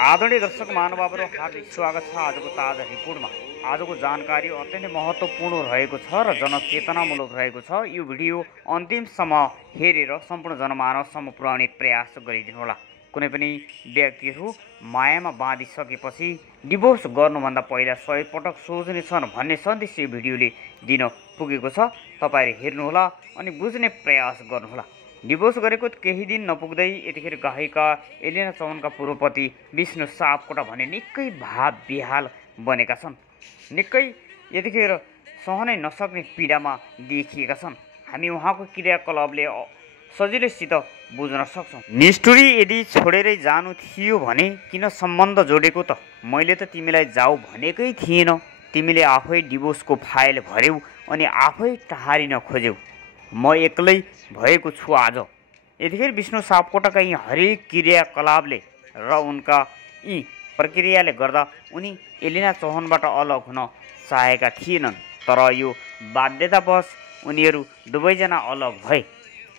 आदरणीय दर्शक महानुभावहरू हार्दिक स्वागत छ आजको ताजा रिपोर्टमा। आजको जानकारी अत्यन्तै महत्त्वपूर्ण रहेको छ र जनचेतनामूलक रहेको छ। यो भिडियो अन्तिमसम्म हेरेर सम्पूर्ण जनमानससम्म पुर्याउने प्रयास गरिदिनुहोला। कुनै पनि व्यक्तिहरू मायामा बाँधिसकेपछि डिभोर्स गर्नुभन्दा पहिला 100 पटक सोच्नेछन् भन्ने सन्देश यो भिडियोले दिन पुगेको छ। तपाईहरु हेर्नुहोला अनि बुझ्ने प्रयास गर्नुहोला। डिभोर्स गरेको केही दिन नपुग्दै यतिखेर गायिका एलिना चौहानका पूर्वपति विष्णु सापकोटा भने निकै भाव विहाल बनेका छन्। निकै यतिखेर सहनै नसक्ने पीडामा देखिएका छन्। हामी उहाँको क्रियाकलापले सजिलैसित बुझ्न सक्छौँ। निष्ठुरी यदि छोडेरै जानु थियो भने किन सम्बन्ध जोडेको त? मैले त तिमीलाई जाऊ भनेकै थिएन। तिमीले आफै डिभोर्सको फाइल भर्यौ अनि आफै टारिन खोज्यौ। म एक्लै भएको छु आज। यतिखेर विष्णु सापकोटाका यी हरेक क्रियाकलापले र उनका यी प्रक्रियाले गर्दा उनी एलिना चौहानबाट अलग हुन चाहेका थिएनन्। तर यो बाध्यतावश उनीहरू दुवैजना अलग भए।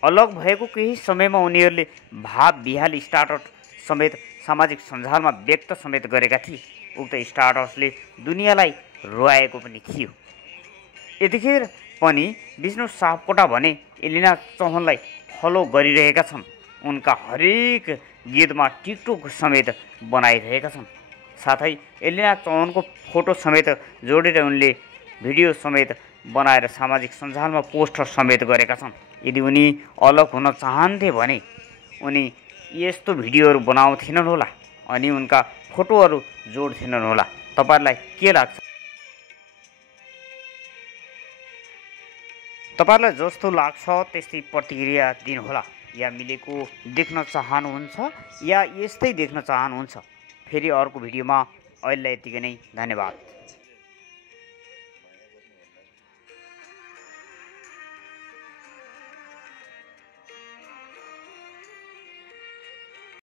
अलग भएको केही समयमा उनीहरूले भाव विहाल स्टाटस समेत सामाजिक सञ्जालमा व्यक्त समेत गरेका थिए। उक्त स्टाटसले दुनियाँलाई रोएको पनि थियो। यतिखेर पनि विष्णु सापकोटा भने एलिना चौहानलाई फलो गरिरहेका छन्। उनका हरेक गीतमा टिकटक समेत बनाइरहेका छन्। साथै एलिना चौहानको फोटो समेत जोडेर उनले भिडियो समेत बनाएर सामाजिक सञ्जालमा पोस्टर समेत गरेका छन्। यदि उनी अलग हुन चाहन्थे भने उनी यस्तो भिडियोहरू बनाउँथिनन् होला अनि उनका फोटोहरू जोड्थिनन् होला। तपाईहरुलाई के लाग्छ? तपाईहरुलाई जस्तो लाग्छ त्यस्तै प्रतिक्रिया दिनुहोला। या मिलेको देख्न चाहनुहुन्छ या यस्तै देख्न चाहनुहुन्छ? फेरि अर्को भिडियोमा। अहिले यतिकै नै, धन्यवाद।